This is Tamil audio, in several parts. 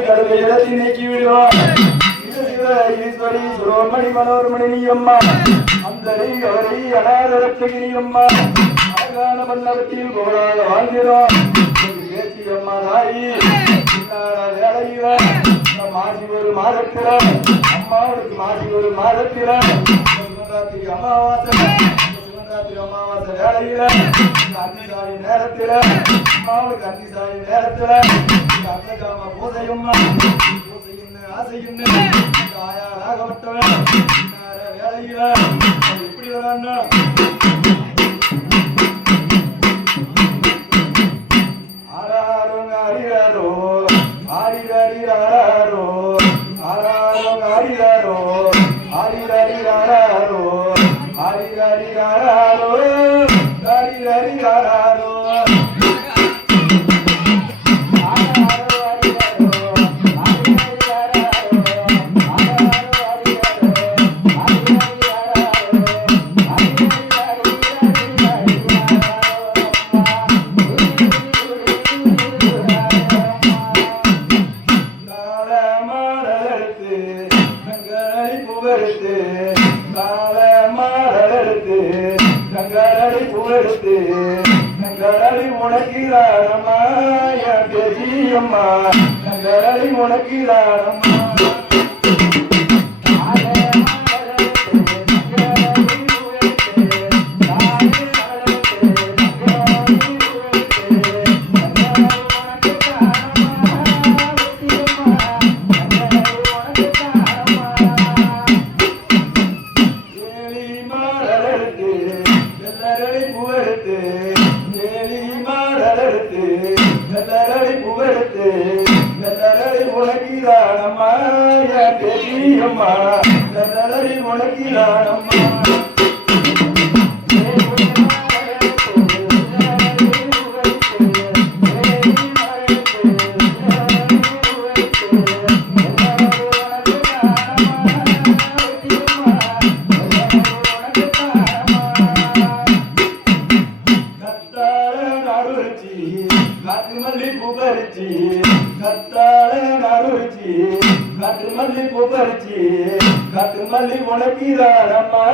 கடுமை இடத்தை நீக்கி விடுவார் ஈஸ்வரி சுரோமணி மனோர்மணி அம்மா அந்தரி கவரி அநாதரட்சகிரி அம்மா அழகான மண்டபத்தில் புகழாக வாழ்கிறோம் பேச்சு அம்மா தாயி வேலையில மாசி ஒரு மாதத்தில அம்மாவுக்கு மாசி ஒரு மாதத்தில சிவராத்திரி அமாவாசை அமாவாசை வேலையில அன்னிசாமி நேரத்தில அம்மாவுக்கு அன்னிசாமி நேரத்தில அன்னஜாம பூசையம்மா பூசையின்னு ஆசையின்னு ஆயாளாகப்பட்டவன் வேலையில எப்படி வரான்னா ஆராரோ ஆரிரரிராரோ ஆராரோ ஆரிரரோ ஆரிரரிராரோ ஆரிரரிராரோ ஆரிரரிராரோ நங்கரளி உனக்கிரானம்மா என் பெரியம்மா நங்கரளி உனக்கிரானம்மா உனக்கிரானம்மா என் பெரியம்மா நங்கரளி உனக்கிரானம்மா காட்டு மல்லி பூபரிச்சி கத்தாழ நறுச்சி காட்டு மல்லி பூபரிச்சி காட்டு மல்லி உனக்கிரானம்மா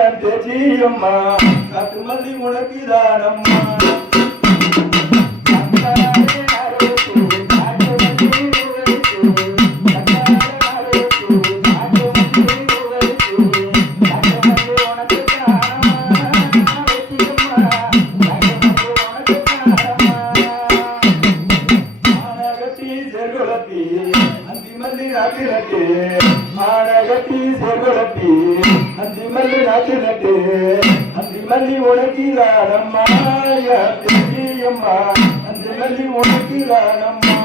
என் பெரியம்மா காட்டு மல்லி உனக்கிரானம்மா அந்திமல்லி நாட்டு நட்டு மானகட்டி செகுலட்டி அந்திமல்லி நாட்டு நட்டு அந்திமல்லி உனக்கிரானம்மா என் பெரியம்மா அந்திமல்லி உனக்கிரானம்மா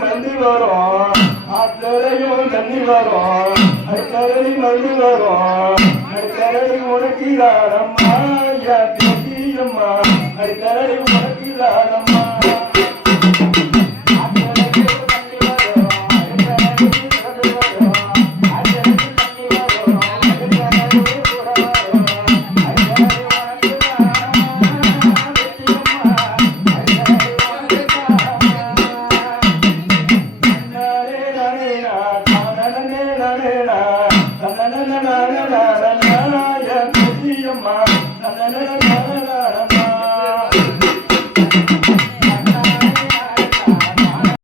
மந்தி வரும் ஆத்தரையும் தண்ணி வரும் அடிக்கரை மந்தி வரும் அடிக்கரை உனக்கிரானம்மா என் பெரியம்மா அடிக்கரை உனக்கிரானம்மா na na na